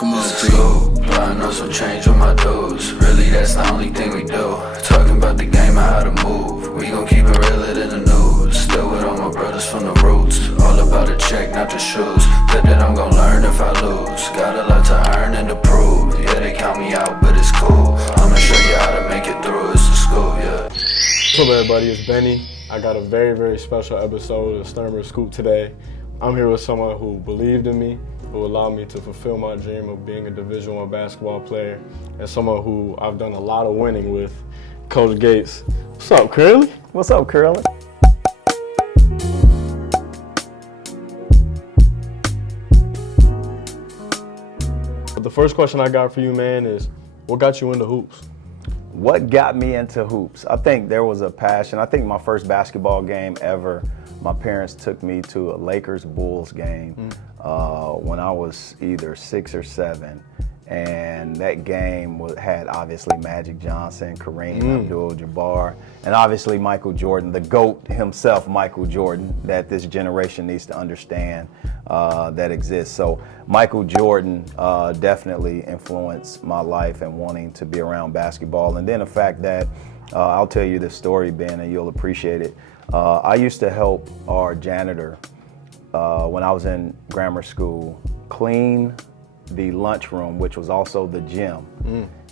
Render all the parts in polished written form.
Come on, school, plotting on some change with my dudes. Really, that's the only thing we do. Talking about the game and how to move. We gon' keep it realer than the news. Still with all my brothers from the roots. All about the check, not the shoes. Bet that I'm gon' learn if I lose. Got a lot to earn and to prove. Yeah, they count me out, but it's cool. I'ma show you how to make it through. It's a school, yeah. What's up, everybody? It's Benny. I got a very, very special episode of Sturmer Scoop today. I'm here with someone who believed in me, who allowed me to fulfill my dream of being a Division I basketball player, and someone who I've done a lot of winning with, Coach Gates. What's up, Curly? What's up, Curly? The first question I got for you, man, is what got you into hoops? What got me into hoops? I think there was a passion. I think my first basketball game ever, my parents took me to a Lakers-Bulls game when I was either 6 or 7. And that game had obviously Magic Johnson, Kareem Abdul-Jabbar, and obviously Michael Jordan, the GOAT himself, Michael Jordan, that this generation needs to understand that exists. So Michael Jordan definitely influenced my life and wanting to be around basketball. And then the fact that, I'll tell you this story, Ben, and you'll appreciate it. I used to help our janitor when I was in grammar school clean the lunchroom, which was also the gym.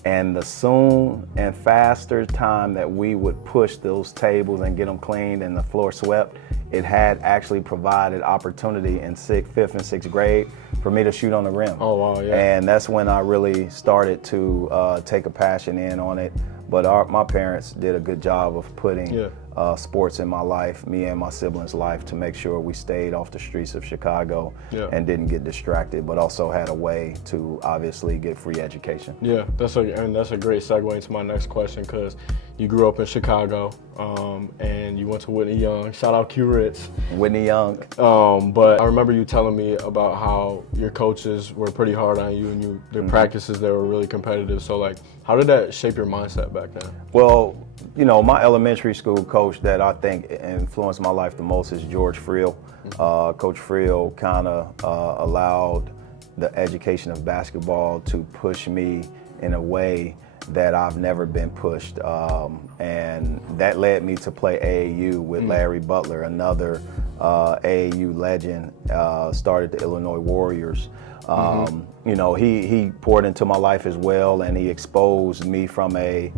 And the soon and faster time that we would push those tables and get them cleaned and the floor swept, it had actually provided opportunity in 5th and 6th grade for me to shoot on the rim. Oh, wow, yeah. And that's when I really started to take a passion in on it. But my parents did a good job of putting sports in my life, me and my siblings' life, to make sure we stayed off the streets of Chicago and didn't get distracted, but also had a way to obviously get free education. Yeah, that's a great segue into my next question, because you grew up in Chicago and you went to Whitney Young. Shout out Q Ritz. Whitney Young. But I remember you telling me about how your coaches were pretty hard on you, and the practices there were really competitive. So, like, how did that shape your mindset back then? Well, you know, my elementary school coach that I think influenced my life the most is George Friel. Coach Friel kind of allowed the education of basketball to push me in a way that I've never been pushed. And that led me to play AAU with Larry Butler, another AAU legend, started the Illinois Warriors. You know, he poured into my life as well, and he exposed me from a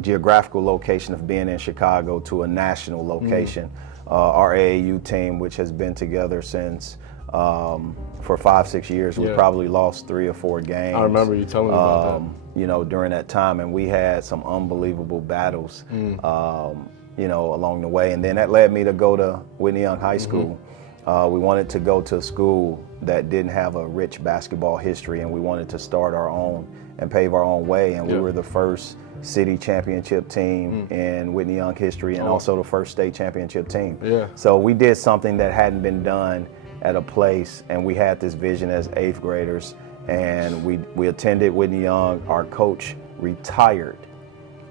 geographical location of being in Chicago to a national location. Our AAU team, which has been together since for 5-6 years, we probably lost 3 or 4 games. I remember you telling me about that. You know, during that time, and we had some unbelievable battles, you know, along the way. And then that led me to go to Whitney Young High School. We wanted to go to a school that didn't have a rich basketball history, and we wanted to start our own and pave our own way. And we were the first city championship team in Whitney Young history, and also the first state championship team. So we did something that hadn't been done at a place, and we had this vision as 8th graders, and we attended Whitney Young. Our coach retired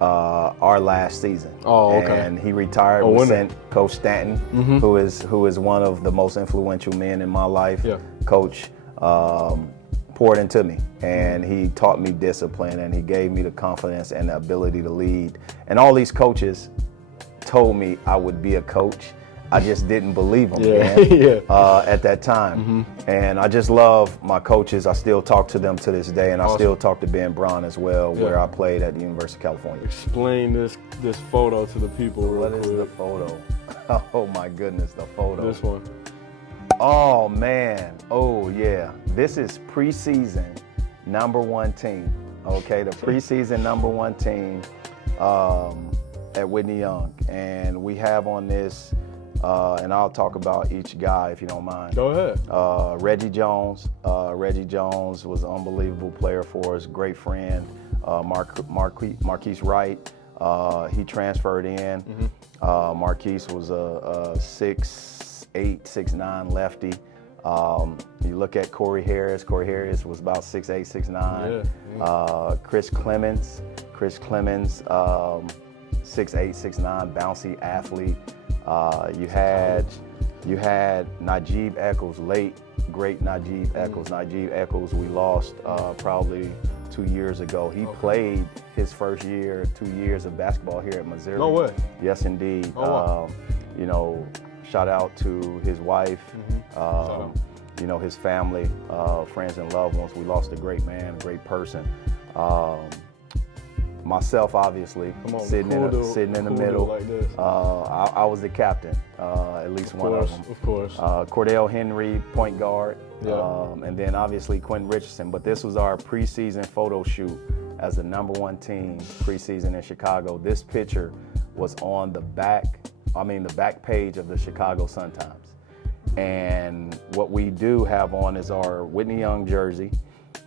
our last season. And he retired. We sent Coach Stanton, who is one of the most influential men in my life. Coach poured into me, and he taught me discipline, and he gave me the confidence and the ability to lead. And all these coaches told me I would be a coach. I just didn't believe them at that time. And I just love my coaches. I still talk to them to this day, and I still talk to Ben Braun as well, where I played at the University of California. Explain this photo to the people real quick. What is the photo? Oh my goodness, the photo. This one. Oh man, oh yeah. This is preseason #1 team, okay? The preseason #1 team at Whitney Young. And we have on this, and I'll talk about each guy if you don't mind. Go ahead. Reggie Jones. Reggie Jones was an unbelievable player for us, great friend. Marquise Wright, he transferred in. Marquise was a 6'8", 6'9" lefty. You look at Corey Harris. Corey Harris was about 6'8", 6'9". Chris Clemens, 6'8", 6'9", bouncy athlete. You had Najib Eccles, late great Najee Eccles. Najee Eccles, we lost probably 2 years ago. He played his first 2 years of basketball here at Mizzou. No way. Yes, indeed. Oh, wow. You know, shout out to his wife, you know, his family, friends and loved ones. We lost a great man, a great person. Myself, obviously, sitting in the middle. Like this. I was the captain, at least one of them. Of course. Cordell Henry, point guard, Yeah. and then obviously Quentin Richardson. But this was our preseason photo shoot as the #1 team preseason in Chicago. This picture was on the back page of the Chicago Sun-Times. And what we do have on is our Whitney Young jersey.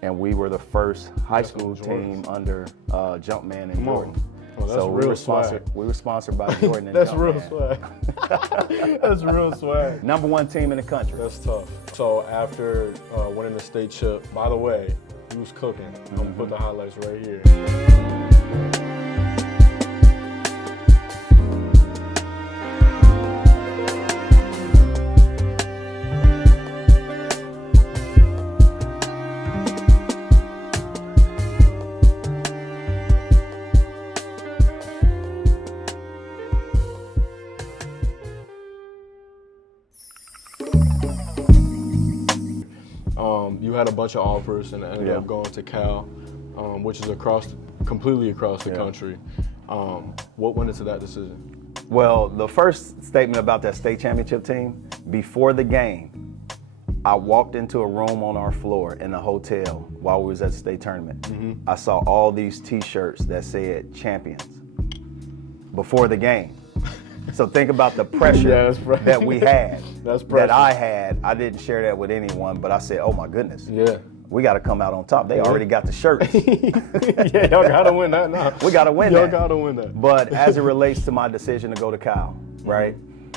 And we were the first high school team under Jumpman and Jordan. Well, that's so real swag. We were sponsored by Jordan and That's Jumpman. real swag. That's real swag. #1 team in the country. That's tough. So after winning the state chip, by the way, he was cooking. I'm gonna put the highlights right here. You had a bunch of offers and ended up going to Cal, which is completely across the country. What went into that decision? Well, the first statement about that state championship team, before the game, I walked into a room on our floor in the hotel while we was at the state tournament. I saw all these T-shirts that said champions before the game. So think about the pressure that we had, that I had. I didn't share that with anyone, but I said, oh my goodness, we got to come out on top. They already got the shirts. Yeah, y'all got to win that now. We got to win that. Y'all got to win that. But as it relates to my decision to go to Cal, right,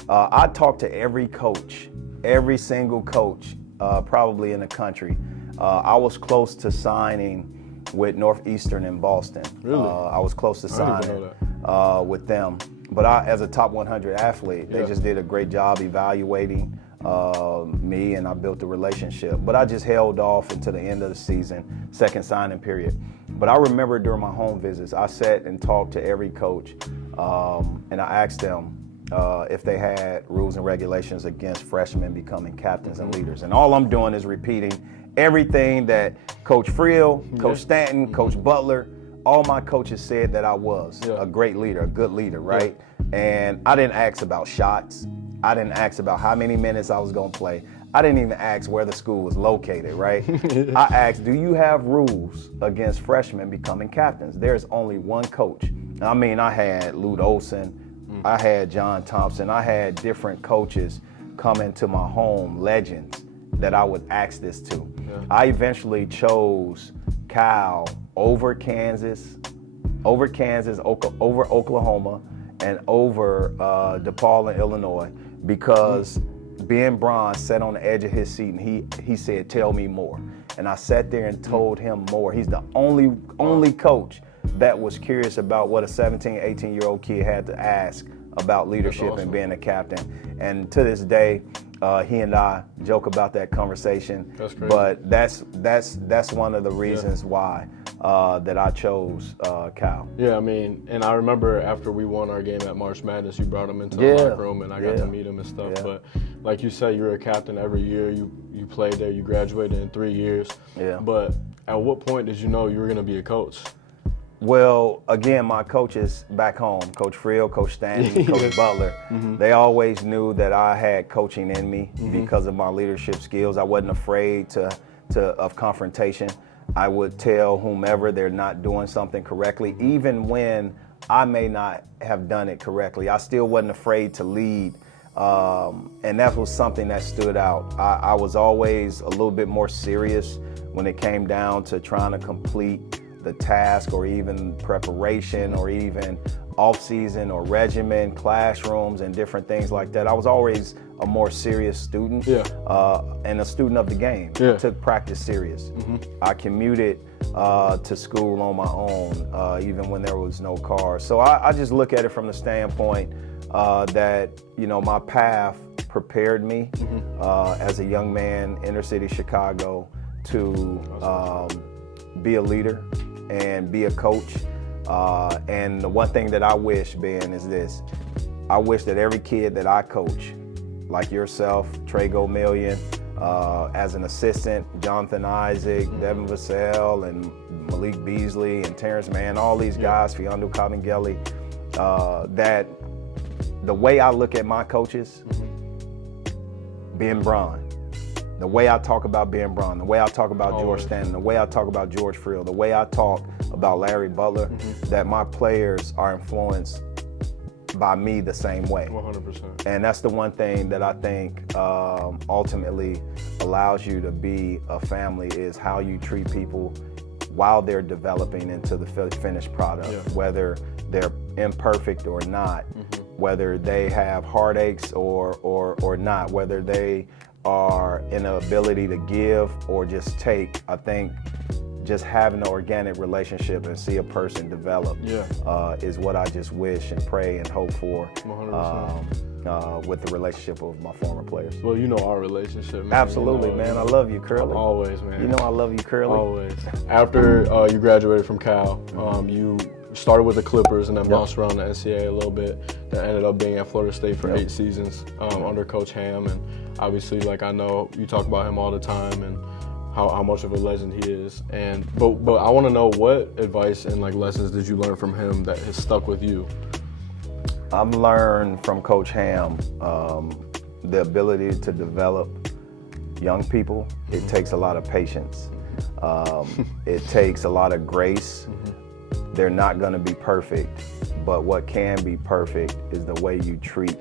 I talked to every coach, every single coach probably in the country. I was close to signing with Northeastern in Boston. Really? I was close to signing with them. But as a top 100 athlete, they just did a great job evaluating me, and I built a relationship. But I just held off until the end of the season, second signing period. But I remember during my home visits, I sat and talked to every coach, and I asked them if they had rules and regulations against freshmen becoming captains and leaders. And all I'm doing is repeating everything that Coach Friel, Coach Stanton, Coach Butler, all my coaches said that I was a great leader, a good leader, right? And I didn't ask about shots. I didn't ask about how many minutes I was going to play. I didn't even ask where the school was located, right? I asked, do you have rules against freshmen becoming captains? There's only one coach. I mean, I had Lute Olson, I had John Thompson, I had different coaches come into my home, legends, that I would ask this to. I eventually chose Cal over Kansas, over Oklahoma, and over DePaul in Illinois, because Ben Braun sat on the edge of his seat and he said, tell me more. And I sat there and told him more. He's the only coach that was curious about what a 17, 18-year-old kid had to ask about leadership and being a captain. And to this day, he and I joke about that conversation. That's crazy. But that's one of the reasons why that I chose Cal. Yeah, I mean, and I remember after we won our game at March Madness, you brought him into the locker room, and I got to meet him and stuff. But like you said, you're a captain every year. You played there. You graduated in 3 years. Yeah. But at what point did you know you were going to be a coach? Well, again, my coaches back home, Coach Friel, Coach Stanton, Coach Butler, they always knew that I had coaching in me because of my leadership skills. I wasn't afraid of confrontation. I would tell whomever they're not doing something correctly, even when I may not have done it correctly. I still wasn't afraid to lead, and that was something that stood out. I was always a little bit more serious when it came down to trying to complete the task, or even preparation, or even off-season or regimen, classrooms, and different things like that. I was always a more serious student, and a student of the game. I took practice serious. I commuted to school on my own, even when there was no car. So I just look at it from the standpoint that, you know, my path prepared me as a young man, inner city Chicago, to be a leader and be a coach. And the one thing that I wish, Ben, is this. I wish that every kid that I coach, like yourself, Trey Gomillion, as an assistant, Jonathan Isaac, Devin Vassell, and Malik Beasley, and Terrence Mann, all these guys, Fiondu Kabengele, that the way I look at my coaches, Ben Braun, the way I talk about Ben Braun, the way I talk about George Stanton, the way I talk about George Friel, the way I talk about Larry Butler, that my players are influenced by me the same way. 100%. And that's the one thing that I think ultimately allows you to be a family, is how you treat people while they're developing into the finished product, whether they're imperfect or not, whether they have heartaches or not, whether they are in an ability to give or just take. I think just having an organic relationship and see a person develop is what I just wish and pray and hope for 100%. With the relationship of my former players. Well, you know our relationship, man. Absolutely, you know, man. I love you, Curly. Always, man. You know I love you, Curly. Always. After you graduated from Cal, you started with the Clippers and then bounced around the NCAA a little bit. That ended up being at Florida State for 8 seasons under Coach Ham. And obviously, like, I know you talk about him all the time and how much of a legend he is. And but I want to know, what advice and like lessons did you learn from him that has stuck with you? I've learned from Coach Ham the ability to develop young people. It takes a lot of patience. It takes a lot of grace. They're not going to be perfect, but what can be perfect is the way you treat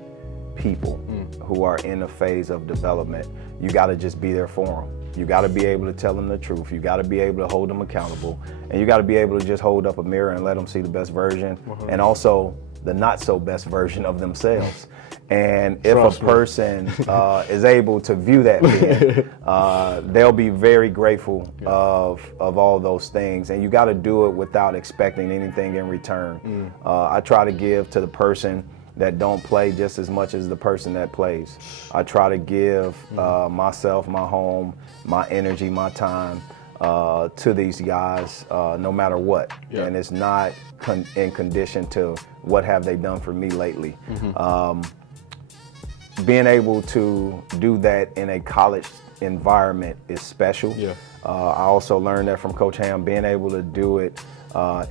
people who are in a phase of development. You got to just be there for them. You got to be able to tell them the truth. You got to be able to hold them accountable, and you got to be able to just hold up a mirror and let them see the best version, and also the not so best version of themselves. And if a person is able to view that, they'll be very grateful of all those things. And you got to do it without expecting anything in return. I try to give to the person that don't play just as much as the person that plays. I try to give myself, my home, my energy, my time to these guys, no matter what. And it's not in condition to what have they done for me lately. Being able to do that in a college environment is special. I also learned that from Coach Ham. Being able to do it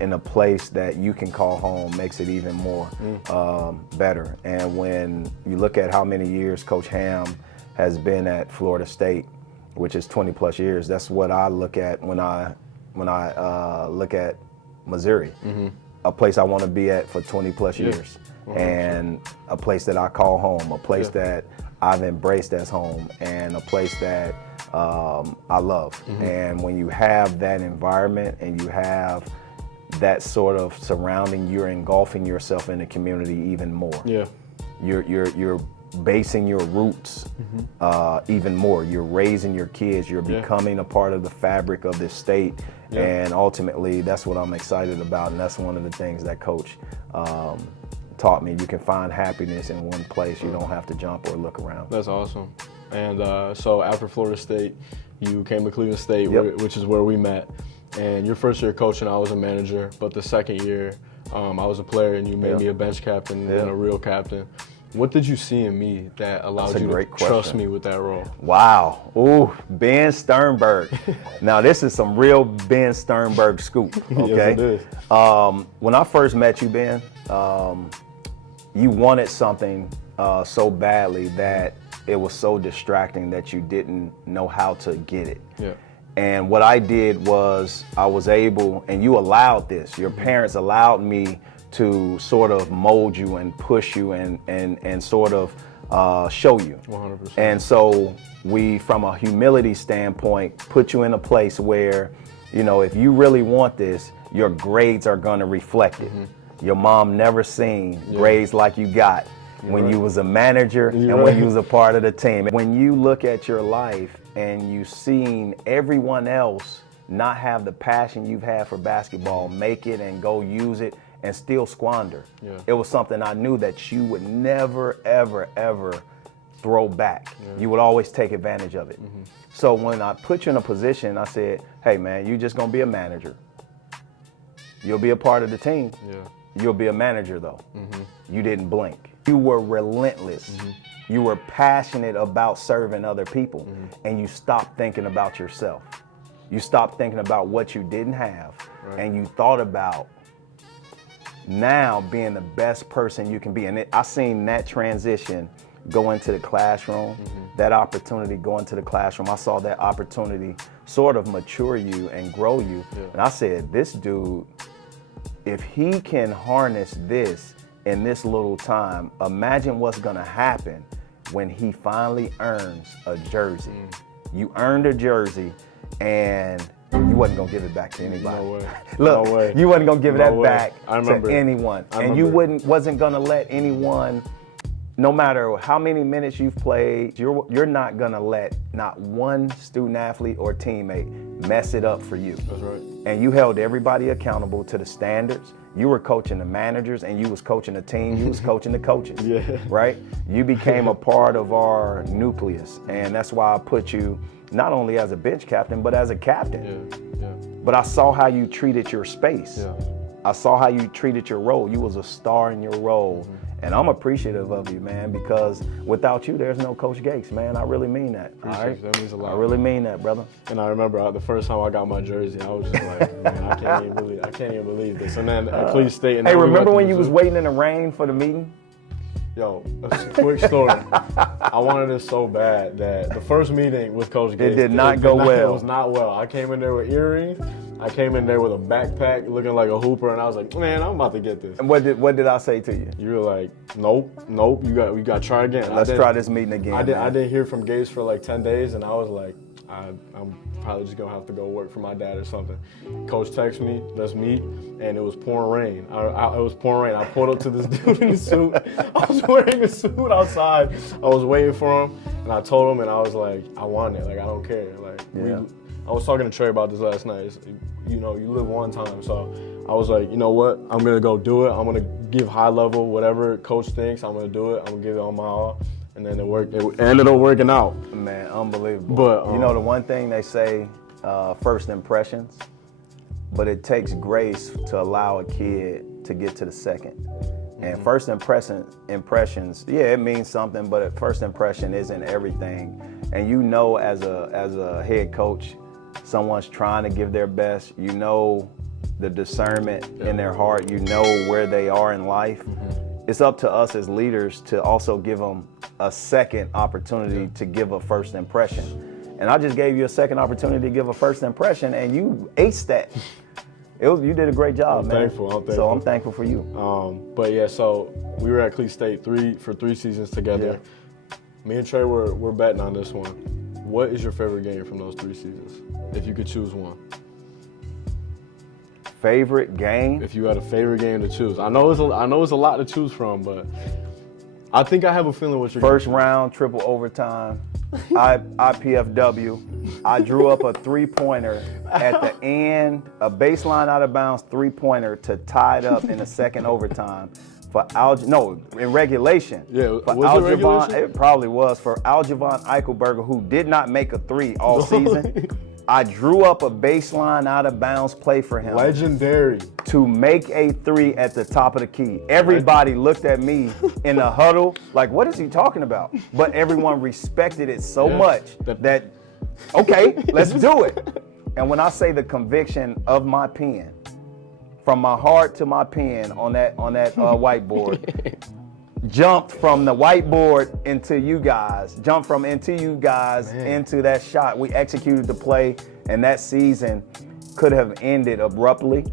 in a place that you can call home makes it even more better. And when you look at how many years Coach Ham has been at Florida State, which is 20 plus years, that's what I look at when I look at Missouri, a place I want to be at for 20 plus years, and a place that I call home, a place that I've embraced as home, and a place that I love. And when you have that environment and you have that sort of surrounding, you're engulfing yourself in the community even more. You're basing your roots even more. You're raising your kids. You're becoming a part of the fabric of this state. And ultimately, that's what I'm excited about. And that's one of the things that Coach taught me. You can find happiness in one place. You don't have to jump or look around. That's awesome. And so after Florida State, you came to Cleveland State, which is where we met. And your first year coaching, I was a manager. But the second year, I was a player, and you made me a bench captain and a real captain. What did you see in me that allowed you to trust me with that role? Wow. Ooh, Ben Sternberg. Now, this is some real Ben Sternberg scoop, okay? Yes, it is. When I first met you, Ben, you wanted something so badly that it was so distracting that you didn't know how to get it. And what I did was I was able, and you allowed this, your parents allowed me to sort of mold you and push you and sort of show you. 100%. And so we, from a humility standpoint, put you in a place where, you know, if you really want this, your grades are gonna reflect it. Your mom never seen grades like you got when you was a manager and when you was a part of the team. When you look at your life and you seen everyone else not have the passion you've had for basketball, make it and go use it, and still squander. It was something I knew that you would never, ever, ever throw back. You would always take advantage of it. So when I put you in a position, I said, hey man, you just gonna be a manager. You'll be a part of the team. You'll be a manager though. You didn't blink. You were relentless. You were passionate about serving other people, and you stopped thinking about yourself. You stopped thinking about what you didn't have, and you thought about now being the best person you can be. And I seen that transition go into the classroom, that opportunity go into the classroom. I saw that opportunity sort of mature you and grow you. And I said, this dude, if he can harness this in this little time, imagine what's gonna happen when he finally earns a jersey. You earned a jersey and you wasn't gonna give it back to anybody. No way. Look, No way. you wasn't gonna give that way. back I remember to it. anyone. I And you remember wasn't gonna let anyone, no matter how many minutes you've played, you're not gonna let not one student athlete or teammate mess it up for you. That's right. And you held everybody accountable to the standards. You were coaching the managers and you was coaching the team, you was coaching the coaches, right? You became a part of our nucleus. And that's why I put you not only as a bench captain, but as a captain. But I saw how you treated your space. I saw how you treated your role. You was a star in your role. And I'm appreciative of you, man, because without you, there's no Coach Gates, man. I really mean that. All right? That means a lot. I really mean that, brother. And I remember the first time I got my jersey, I was just like, man, I can't even believe this. And then at Cleveland State. And Hey, then we remember went when to you was Mizzou. waiting in the rain for the meeting? Yo, a quick story. I wanted this so bad that the first meeting with Coach Gates, did not go well. It was not well. I came in there with earrings. I came in there with a backpack looking like a hooper, and I was like, man, I'm about to get this. And what did I say to you? You were like, nope, you got to try again. Let's try this meeting again. I man. didn't hear from Gates for like 10 days, and I was like, I'm probably just gonna have to go work for my dad or something. Coach texted me, let's meet, and it was pouring rain. It was pouring rain. I pulled up to this dude in the suit. I was wearing a suit outside. I was waiting for him, and I told him, and I was like, I want it. Like, I don't care. Like, I was talking to Trey about this last night. It's, you live one time. So I was like, you know what? I'm going to go do it. I'm going to give high level, whatever coach thinks, I'm going to do it. I'm going to give it all my all. And then it worked. It ended up working out. Man, unbelievable. But you know, the one thing they say, first impressions, but it takes grace to allow a kid to get to the second. And first impressions, yeah, it means something, but a first impression isn't everything. And you know, as a head coach, someone's trying to give their best. You know the discernment in their heart. You know where they are in life. It's up to us as leaders to also give them a second opportunity to give a first impression. And I just gave you a second opportunity to give a first impression, and you aced that. You did a great job, man. Thankful. So I'm thankful for you. But yeah, so we were at Cleveland State for three seasons together. Me and Trey were betting on this one. What is your favorite game from those 3 seasons, if you could choose one? Favorite game? If you had a favorite game to choose, I know it's a lot to choose from, but I think I have a feeling what you're First round, triple overtime, IPFW. I drew up a 3-pointer at the end, a baseline out of bounds 3-pointer to tie it up in the second overtime for in regulation. Yeah, for was it regulation? It probably was for Aljavon Eichelberger, who did not make a 3 all season. I drew up a baseline out of bounds play for him. Legendary. To make a 3 at the top of the key. Everybody looked at me in the huddle like, what is he talking about? But everyone respected it so much that, okay, let's do it. And when I say the conviction of my pen, from my heart to my pen on that whiteboard, jumped from the whiteboard into you guys, into that shot. We executed the play, and that season could have ended abruptly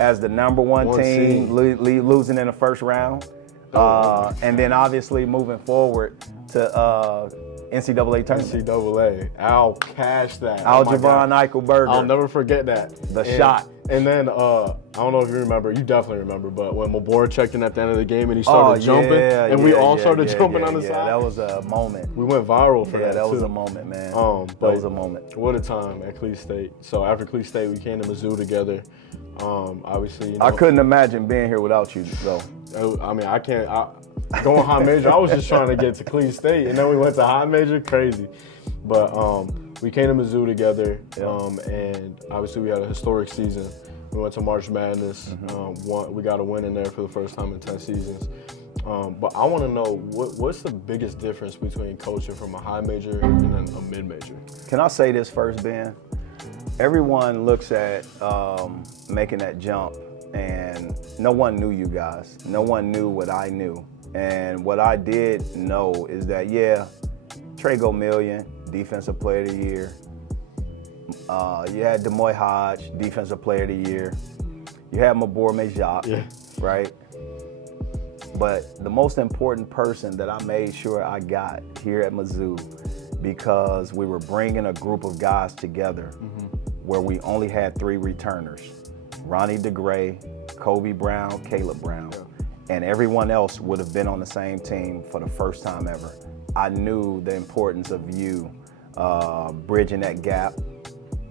as the number one team, losing in the first round. And then obviously moving forward to NCAA tournament. NCAA. Al cashed that. Aljavon Eichelberger. I'll never forget that. The shot. And then, I don't know if you remember, you definitely remember, but when Mabor checked in at the end of the game and he started jumping, and we all started jumping on the side. That was a moment. We went viral for that, that was too. a moment, man. That was a moment. What a time at Cleveland State. So after Cleveland State, we came to Mizzou together. Obviously, I couldn't imagine being here without you, though. I mean, I can't. going high major. I was just trying to get to Cleveland State, and then we went to high major. Crazy. But we came to Mizzou together, and obviously we had a historic season. We went to March Madness. We got a win in there for the first time in 10 seasons. But I want to know, what's the biggest difference between coaching from a high major and then a mid-major? Can I say this first, Ben? Everyone looks at making that jump, and no one knew you guys. No one knew what I knew. And what I did know is that, Trey Gomillion, Defensive Player of the Year. You had Demoy Hodge, Defensive Player of the Year. You had Mabor Majak, right? But the most important person that I made sure I got here at Mizzou, because we were bringing a group of guys together where we only had 3 returners, Ronnie DeGray, Kobe Brown, Caleb Brown, and everyone else would have been on the same team for the first time ever. I knew the importance of you bridging that gap,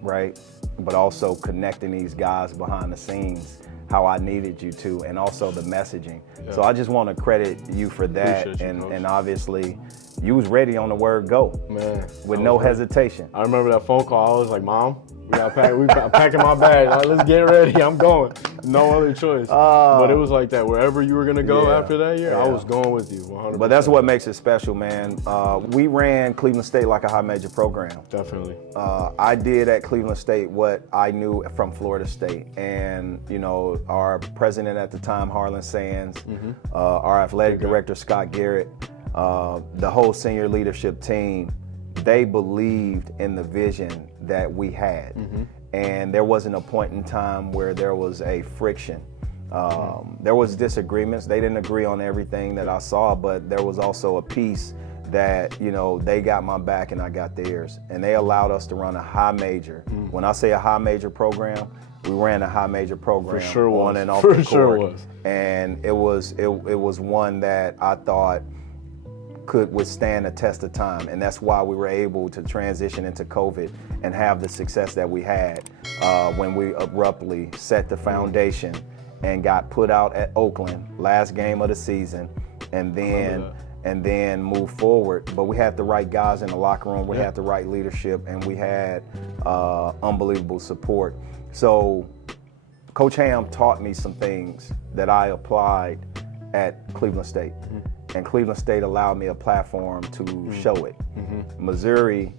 right? But also connecting these guys behind the scenes how I needed you to, and also the messaging. So I just want to credit you for that. Appreciate you, and obviously, you was ready on the word go. Man. With no hesitation. I remember that phone call. I was like, Mom, I'm packing my bag. Like, let's get ready. I'm going. No other choice. But it was like that. Wherever you were going to go after that year, I was going with you 100%. But that's what makes it special, man. We ran Cleveland State like a high major program. Definitely. I did at Cleveland State what I knew from Florida State. And, our president at the time, Harlan Sands, our athletic director, Scott Garrett, the whole senior leadership team, they believed in the vision that we had. And there wasn't a point in time where there was a friction. There was disagreements. They didn't agree on everything that I saw, but there was also a piece that, they got my back and I got theirs. And they allowed us to run a high major. When I say a high major program, we ran a high major program on and off the court. Sure was. And it was one that I thought could withstand a test of time, and that's why we were able to transition into COVID and have the success that we had when we abruptly set the foundation and got put out at Oakland, last game of the season, and then move forward. But we had the right guys in the locker room, we had the right leadership, and we had unbelievable support. So Coach Ham taught me some things that I applied at Cleveland State. And Cleveland State allowed me a platform to show it. Missouri,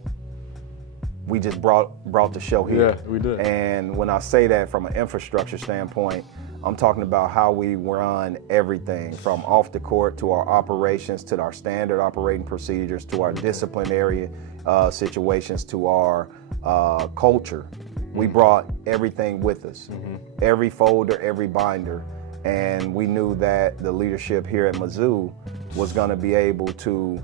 we just brought the show here. Yeah, we did. And when I say that from an infrastructure standpoint, I'm talking about how we run everything from off the court to our operations, to our standard operating procedures, to our disciplinary situations, to our culture. We brought everything with us, every folder, every binder. And we knew that the leadership here at Mizzou was going to be able to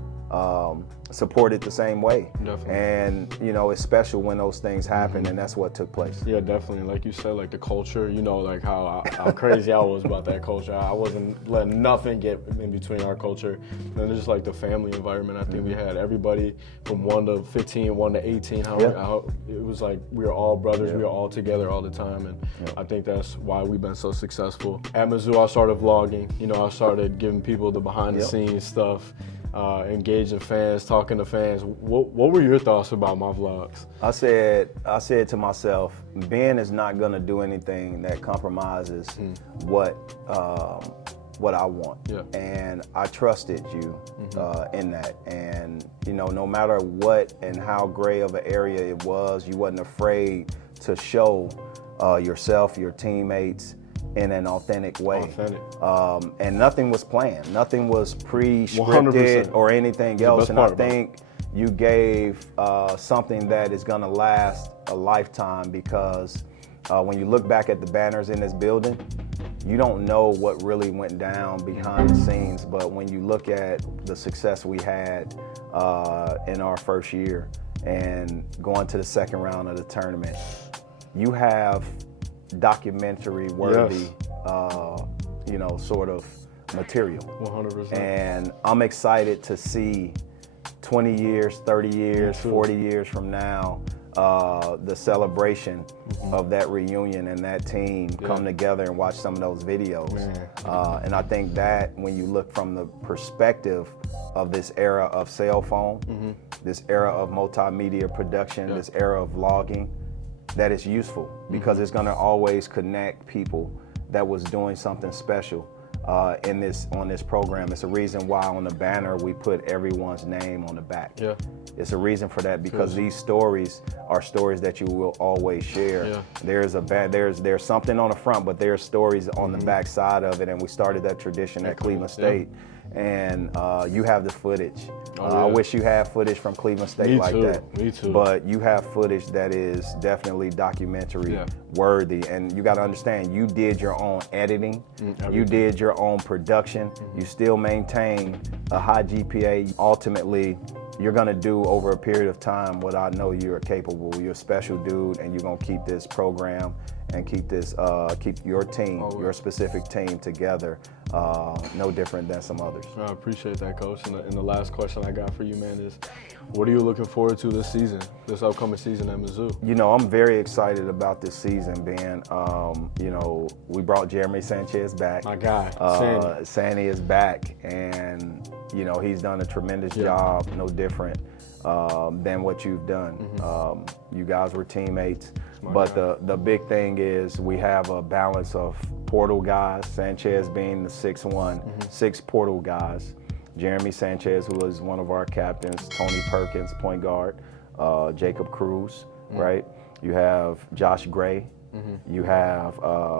support it the same way. Definitely. And, it's special when those things happen, and that's what took place. Yeah, definitely. Like you said, like the culture, like how crazy I was about that culture. I wasn't letting nothing get in between our culture. And just like the family environment, I think we had everybody from 1 to 15, 1 to 18. It was like we were all brothers. We were all together all the time. And I think that's why we've been so successful. At Mizzou, I started vlogging. I started giving people the behind the scenes stuff. Engaging fans, talking to fans. What were your thoughts about my vlogs? I said to myself, Ben is not gonna do anything that compromises what I want. And I trusted you in that. And no matter what and how gray of an area it was, you wasn't afraid to show yourself, your teammates, in an authentic way. And nothing was planned. Nothing was pre-scripted 100%. or anything else. And I think you gave something that is gonna last a lifetime, because when you look back at the banners in this building, you don't know what really went down behind the scenes. But when you look at the success we had in our first year and going to the second round of the tournament, you have documentary worthy, sort of material. 100%. And I'm excited to see 20 years, 30 years, 40 years from now, the celebration of that reunion and that team come together and watch some of those videos. And I think that when you look from the perspective of this era of cell phone, this era of multimedia production, this era of vlogging, that is useful because it's going to always connect people that was doing something special on this program. It's a reason why on the banner we put everyone's name on the back. It's a reason for that because these stories are stories that you will always share. There's something on the front, but there's stories on the back side of it, and we started that tradition at Cleveland State. And you have the footage. I wish you had footage from Cleveland State like that. Me too. But you have footage that is definitely documentary worthy. And you got to understand, you did your own editing. You did your own production. You still maintain a high GPA. Ultimately, you're going to do over a period of time what I know you're capable. You're a special dude, and you're going to keep this program and keep your team, your specific team together, no different than some others. I appreciate that, Coach. And the last question I got for you, man, is what are you looking forward to this season, this upcoming season at Mizzou? You know, I'm very excited about this season, Ben. You know, we brought Jeremy Sanchez back. My guy, Sandy is back, and, you know, he's done a tremendous job, no different than what you've done. You guys were teammates. But the big thing is we have a balance of portal guys, Sanchez being the 6'1", 6 portal guys. Jeremy Sanchez, who is one of our captains, Tony Perkins, point guard, Jacob Cruz, right? You have Josh Gray. You have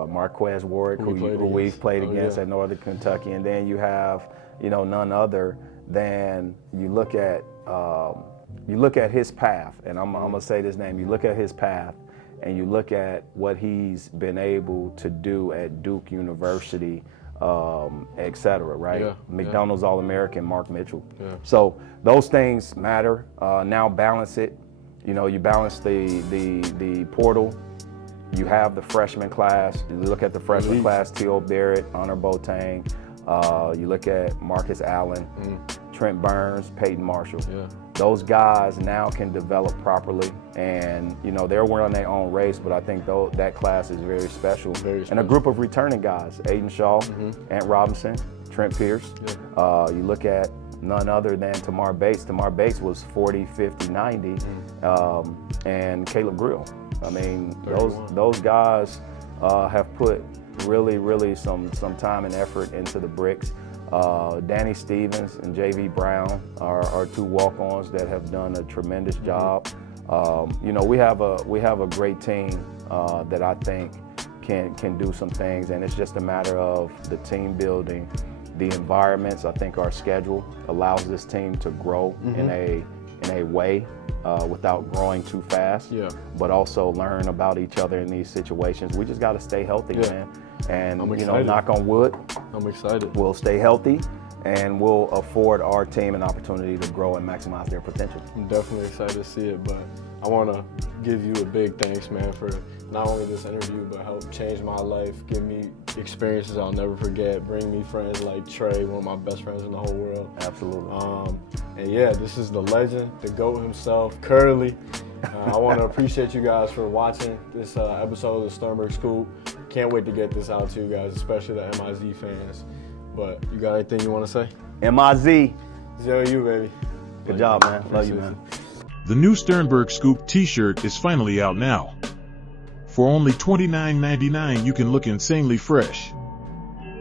Marquez Ward, who we've played against at Northern Kentucky. And then you have, you know, none other than you look at his path, and I'm gonna say this name, you look at his path, and you look at what he's been able to do at Duke University, et cetera, right? McDonald's All-American, Mark Mitchell. So those things matter. Now balance it. You know, you balance the portal. You have the freshman class. You look at the freshman class, T.O. Barrett, Honor Boateng. You look at Marcus Allen, Trent Burns, Peyton Marshall. Those guys now can develop properly, and you know they're running their own race. But I think that class is very special. And a group of returning guys: Aiden Shaw, Ant Robinson, Trent Pierce. You look at none other than Tamar Bates. Tamar Bates was 40, 50, 90, and Caleb Grill. I mean, those guys have put really some time and effort into the bricks. Danny Stevens and J.V. Brown are two walk-ons that have done a tremendous job. You know, we have a great team that I think can do some things, and it's just a matter of the team building, the environments. I think our schedule allows this team to grow in a way without growing too fast, but also learn about each other in these situations. We just got to stay healthy, man. And, you know, knock on wood, I'm excited. We'll stay healthy, and we'll afford our team an opportunity to grow and maximize their potential. I'm definitely excited to see it, but I want to give you a big thanks, man, for not only this interview, but help change my life, give me experiences I'll never forget, bring me friends like Trey, one of my best friends in the whole world. Absolutely. And yeah, this is the legend, the GOAT himself, Curly. I want to appreciate you guys for watching this episode of the Sternberg Scoop. Can't wait to get this out to you guys, especially the MIZ fans. But you got anything you want to say? MIZ. ZOU, baby. Good job, man. Love you, man. The new Sternberg Scoop t-shirt is finally out now. For only $29.99, you can look insanely fresh.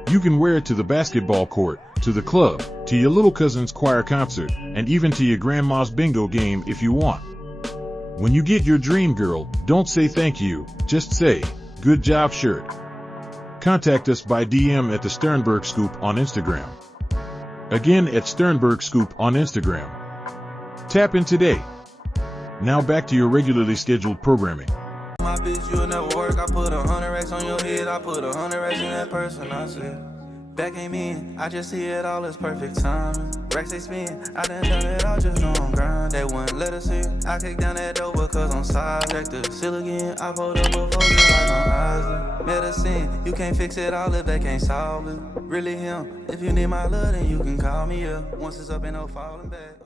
You can wear it to the basketball court, to the club, to your little cousin's choir concert, and even to your grandma's bingo game if you want. When you get your dream girl, don't say thank you, just say, good job shirt. Contact us by DM at the Sternberg Scoop on Instagram. Again, at Sternberg Scoop on Instagram. Tap in today. Now back to your regularly scheduled programming. My bitch, you'll never work. I put 100 racks on your head. I put 100 racks in that person. I said, back came in. I just see it all as perfect timing. Racks they spin. I done it all, just know I'm grind. They wouldn't let us in. I kicked down that door because I'm side. Check the seal again. I pulled up before just like I'm Isaac. Medicine, you can't fix it all if they can't solve it. Really him. If you need my love, then you can call me up. Once it's up, ain't no falling back.